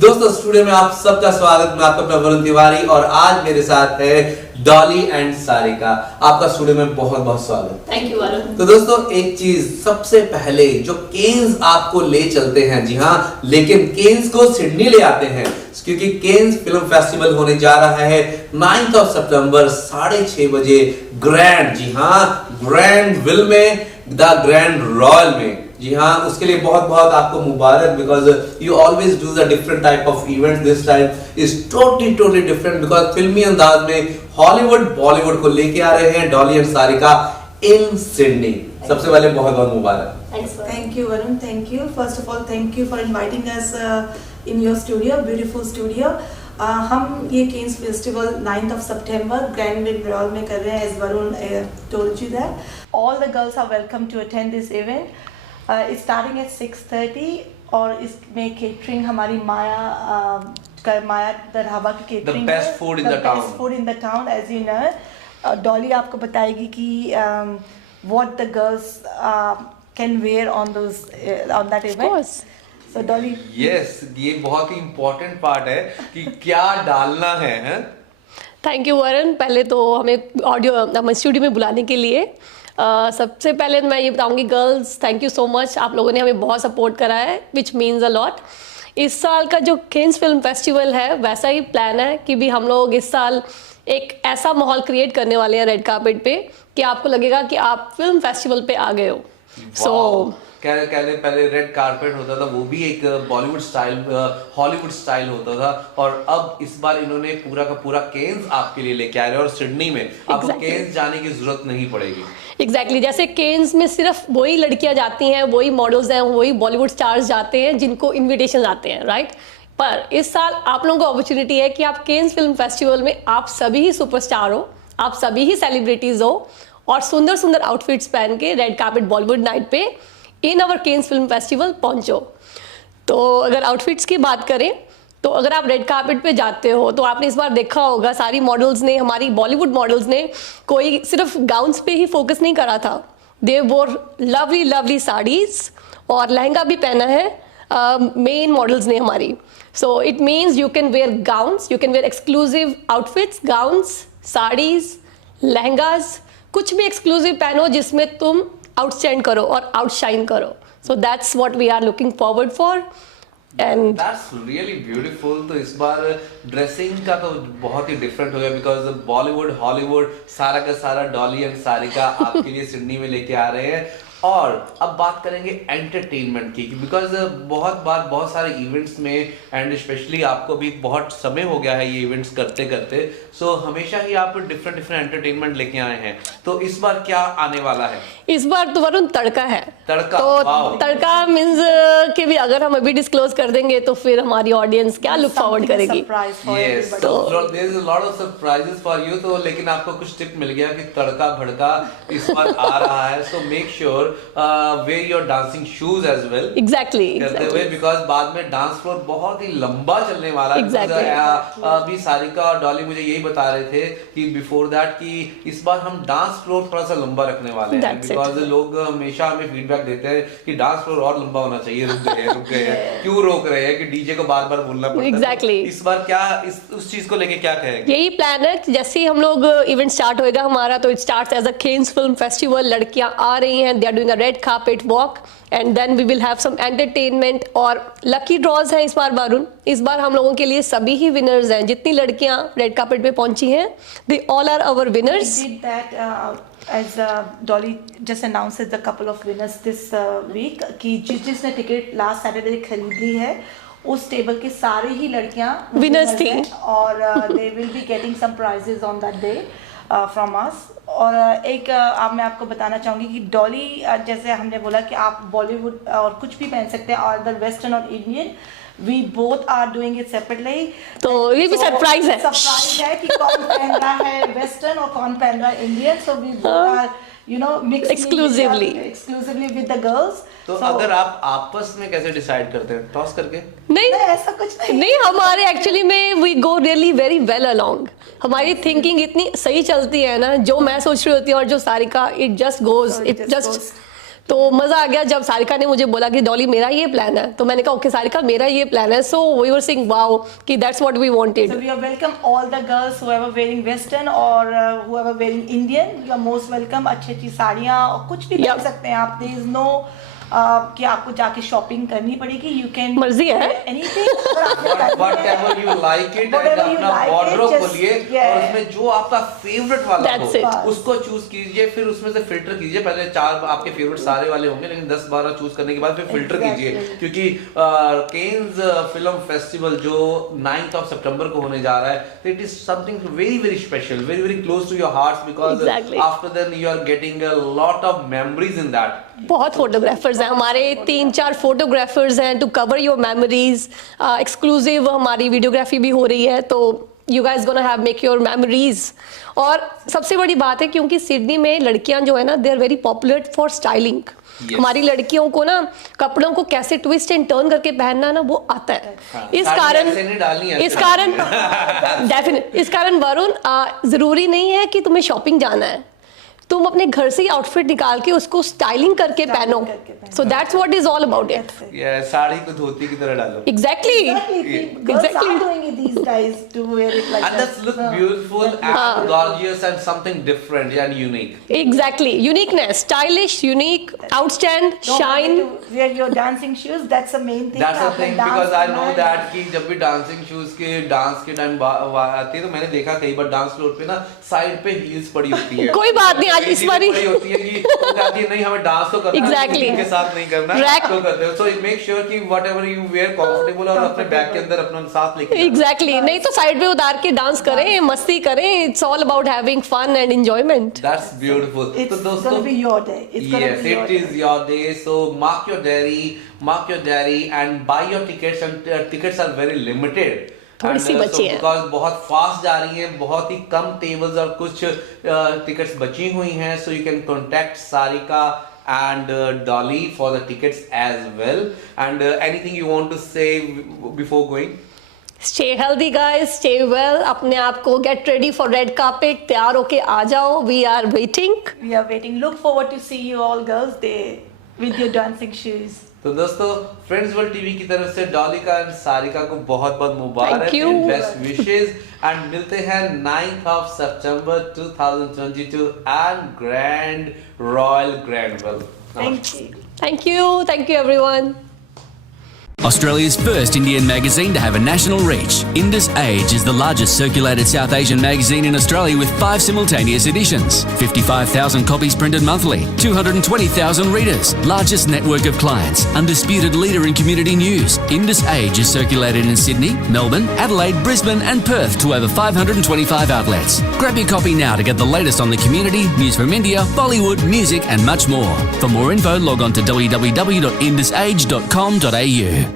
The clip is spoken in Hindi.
दोस्तों स्टूडियो में आप सबका स्वागत। मैं आपका अपना वरुण तिवारी और आज मेरे साथ है डॉली एंड सारिका। आपका स्टूडियो में बहुत बहुत स्वागत। Thank you Varun. तो दोस्तों एक चीज सबसे पहले जो केन्स आपको ले चलते हैं, जी हाँ, लेकिन केन्स को सिडनी ले आते हैं क्योंकि केन्स फिल्म फेस्टिवल होने जा रहा है 9 सितंबर 6:30 बजे ग्रैंड, जी हाँ, ग्रैंड विल में, द ग्रैंड रॉयल में। जी हाँ, उसके लिए बहुत बहुत आपको मुबारक, because you always do the different type of events. This time is totally different because फिल्मी अंदाज में हॉलीवुड बॉलीवुड को लेके आ रहे हैं Dolly and Sarika in Sydney. सबसे पहले बहुत बहुत मुबारक। Thank you, Varun. Thank you. First of all, thank you for inviting us in your studio, beautiful studio. हम ये केन्स फेस्टिवल 9 सितंबर ग्रैंड रॉयल में कर रहे हैं, as Varun told you that. All the girls are welcome to attend this event. It's starting at 6:30 और इसमें केटरिंग हमारी माया द ढाबा की catering, The best food in the town. Best food in the town, as you know. Dolly आपको बताएगी कि what the girls can wear on that event. Of course. So Dolly. Yes, ये बहुत ही इम्पोर्टेंट पार्ट है कि क्या डालना है, हैं? Thank you Varun. पहले तो हमें हमें स्टूडियो में बुलाने के लिए सबसे पहले मैं ये बताऊंगी, girls thank you so much. आप लोगों ने हमें बहुत सपोर्ट करा है, विच मीन्स अ लॉट। इस साल का जो केन्स फिल्म फेस्टिवल है वैसा ही प्लान है कि भी हम लोग इस साल एक ऐसा माहौल क्रिएट करने वाले हैं रेड कार्पेट पे कि आपको लगेगा कि आप फिल्म फेस्टिवल पे आ गए हो। सो पहले रेड कारपेट होता था, वो भी एक बॉलीवुड स्टाइल हॉलीवुड स्टाइल होता था, और अब इस बार इन्होंने पूरा का पूरा केन्स आपके लिए लेके आए हैं और सिडनी में आपको केन्स जाने की जरूरत नहीं पड़ेगी। एग्जैक्टली जैसे केन्स में सिर्फ वही लड़कियां जाती हैं, वही मॉडल्स हैं, वही बॉलीवुड स्टार्स जाते हैं जिनको इन्विटेशन आते हैं, राइट। पर इस साल आप लोगों को अपॉर्चुनिटी है कि आप केन्स फिल्म फेस्टिवल में आप सभी ही सुपरस्टार हो, आप सभी ही सेलिब्रिटीज हो और सुंदर सुंदर आउटफिट्स पहन के रेड कार्पेट बॉलीवुड नाइट पे इन अवर केन्स फिल्म फेस्टिवल पहुंचो। तो अगर आउटफिट्स की बात करें तो अगर आप रेड कार्पेट पे जाते हो तो आपने इस बार देखा होगा सारी मॉडल्स ने, हमारी बॉलीवुड मॉडल्स ने कोई सिर्फ गाउन्स पे ही फोकस नहीं करा था। दे वोर लवली लवली साड़ीज और लहंगा भी पहना है मेन मॉडल्स ने हमारी। So it means you can wear gowns, you can wear exclusive outfits, gowns, saris, lehengas, कुछ भी एक्सक्लूसिव पहनो जिसमें तुम आउटस्टैंड करो और आउटशाइन करो। So that's what we are looking forward for and that's really beautiful. तो इस बार ड्रेसिंग का तो बहुत ही डिफरेंट हो गया बिकॉज बॉलीवुड हॉलीवुड सारा का सारा डॉली एंड सारिका आपके लिए सिडनी में लेके आ रहे हैं। और अब बात करेंगे एंटरटेनमेंट की, बिकॉज बहुत बार बहुत सारे इवेंट्स में एंड स्पेशली आपको भी बहुत समय हो गया है ये इवेंट्स करते करते, सो हमेशा ही आप डिफरेंट एंटरटेनमेंट लेके आए हैं। तो इस बार क्या आने वाला है? इस बार तो वरुण तड़का है। तड़का, तो तड़का मींस कि भी अगर हम अभी डिस्क्लोज कर देंगे तो फिर हमारी ऑडियंस क्या लुक फॉरवर्ड करेगी। Yes, so there is a lot of surprises for you। तो लेकिन आपको कुछ टिप मिल गया कि तड़का भड़का इस बार आ रहा है, so make sure wear your dancing shoes as well। Exactly। because बाद में डांस फ्लोर बहुत ही लंबा चलने वाला है। Exactly। अभी सारिका और डॉली मुझे यही बता रहे थे कि बिफोर दैट कि इस बार हम डांस फ्लोर थोड़ा सा लंबा रखने वाले हैं, बिकॉज लोग हमेशा हमें फीडबैक देते हैं कि डांस फ्लोर और लंबा होना चाहिए, रुक गए हैं क्यों रोक रहे हैं कि डीजे को बार बार बोलना पड़ता है। Exactly। इस बार क्या उस चीज को लेके क्या कहेंगे? यही प्लान है कि जैसे ही हम लोग इवेंट स्टार्ट होएगा हमारा, तो it starts as a Cannes film festival. लड़कियां आ रही हैं, they are doing a red carpet walk and then we will have some entertainment और लकी ड्रॉज हैं इस बार वरुण। इस बार हम लोगों के लिए सभी ही विनर्स हैं, जितनी लड़कियां रेड कार्पेट पे पहुंची हैं, they all are our winners. We did that as Dolly just announced a couple of winners this week कि जिसने टिकट लास्ट सैटरडे खरीद ली है उस टेबल के सारे ही लड़कियां विनर्स थी और they will be getting some prizes on that day from us। और एक मैं आपको बताना चाहूँगी कि डॉली जैसे हमने बोला कि आप बॉलीवुड और कुछ भी पहन सकते हैं और अदर वेस्टर्न और Indian, we both are doing it separately. तो ये भी सरप्राइज है, सरप्राइज है कि कौन पहन रहा है वेस्टर्न और कौन पहन रहा है Indian. So we both are mixing exclusively with the girls। तो अगर आप आपस में कैसे डिसाइड करते हैं? टॉस करके? नहीं ऐसा कुछ नहीं, हमारे एक्चुअली में we go really very well along. हमारी थिंकिंग इतनी सही चलती है ना, जो मैं सोच रही होती हूँ और जो Sarika, it just goes, it just तो मजा आ गया जब सारिका ने मुझे बोला कि डॉली मेरा ये प्लान है, तो मैंने कहा ओके सारिका मेरा ये प्लान है. So we were saying wow कि that's what we wanted. So we are welcome all the girls whoever wearing western or whoever wearing Indian. You are most welcome. अच्छी साड़ियाँ और कुछ भी पहन सकते हैं आप. There is no कि आपको जाके शॉपिंग करनी पड़ेगी. You can मर्जी है. anything. Whatever you like it, Whatever you अपना like it, wardrobe just- खोलिए yeah. और उसमें जो आपका फेवरेट वाला That's हो it. उसको चूज कीजिए. फिर उसमें से फिल्टर कीजिए. पहले 4 आपके फेवरेट सारे वाले होंगे, लेकिन 10-12 चूज करने के बाद फिर फिल्टर कीजिए. Exactly. क्योंकि केन्स फिल्म फेस्टिवल जो 9th of September को होने जा रहा है, it is something very very special, very very close to your hearts, because Exactly. After then you are getting a lot of memories in that. बहुत फोटोग्राफर्स हैं हमारे, 3-4 फोटोग्राफर्स हैं to cover your memories. Exclusive हमारी वीडियोग्राफी भी हो रही है, तो you guys gonna have make your memories. और सबसे बड़ी बात है क्योंकि सिडनी में लड़कियां जो है ना, they are very popular for styling. Yes. हमारी लड़कियों को ना कपड़ों को कैसे ट्विस्ट एंड टर्न करके पहनना ना वो आता है. इस साड़ी कारण ऐसे नहीं डालनी है. इस कारण डेफिनेट इस कारण वरुण, जरूरी नहीं है कि तुम्हें शॉपिंग जाना है, तुम अपने घर से ही आउटफिट निकाल के उसको स्टाइलिंग करके पहनो. सो that's what is all about it. Sari को धोती की तरह डालो. Exactly. Girls Exactly. are doing it these days to wear it like And that. that's look beautiful and gorgeous and something different and unique. Exactly. Uniqueness, stylish, unique, outstand, Don't shine. forget to wear your dancing shoes. That's the main thing. That's the आपने thing dance because I know करना है. that कि जब भी dancing shoes के डांस के टाइम आती है तो मैंने देखा कई बार डांस फ्लोर पे ना साइड पे हील्स पड़ी होती है. कोई बात नहीं, आज इस ऐसी बारी पड़ी होती है कि वो कहती है नहीं हमें डांस तो करना है, Exactly. लेकिन इनके साथ नहीं करना. Rack- तो करते हो. So make sure कि whatever you wear comfortable और अपने बैग के अंदर अपना साथ लेके जाओ. Exactly. नहीं तो साइड पे उतार के डांस करें, मस्ती करें. It's all about having fun and enjoyment. That's beautiful. It's तो दोस्तों gonna be your day. It's gonna yes, be your it is day. your day. So mark your diary and buy your tickets. And tickets are very limited. थोड़ी सी बची है. बिकॉज बहुत फास्ट जा रही है, बहुत ही कम टेबल्स और कुछ टिकट्स बची हुई हैं. So you can contact Sarika and Dolly for the tickets as well. And anything you want to say before going? Stay healthy guys, stay well. अपने आप को get ready for red carpet. तैयार होके आ जाओ. We are waiting. We are waiting. Look forward to see you all girls there with your dancing shoes. तो दोस्तों फ्रेंड्स वर्ल्ड टीवी की तरफ से डॉलिका एंड सारिका को बहुत बहुत मुबारक, Thank you. Best wishes and मिलते हैं 9th of September 2022 and grand royal Grandwell. Thank you. Thank you everyone. Australia's first Indian magazine to have a national reach, Indus Age is the largest circulated South Asian magazine in Australia with 5 simultaneous editions, 55,000 copies printed monthly, 220,000 readers, largest network of clients, undisputed leader in community news. Indus Age is circulated in Sydney, Melbourne, Adelaide, Brisbane and Perth to over 525 outlets. Grab your copy now to get the latest on the community, news from India, Bollywood, music and much more. For more info, log on to www.indusage.com.au.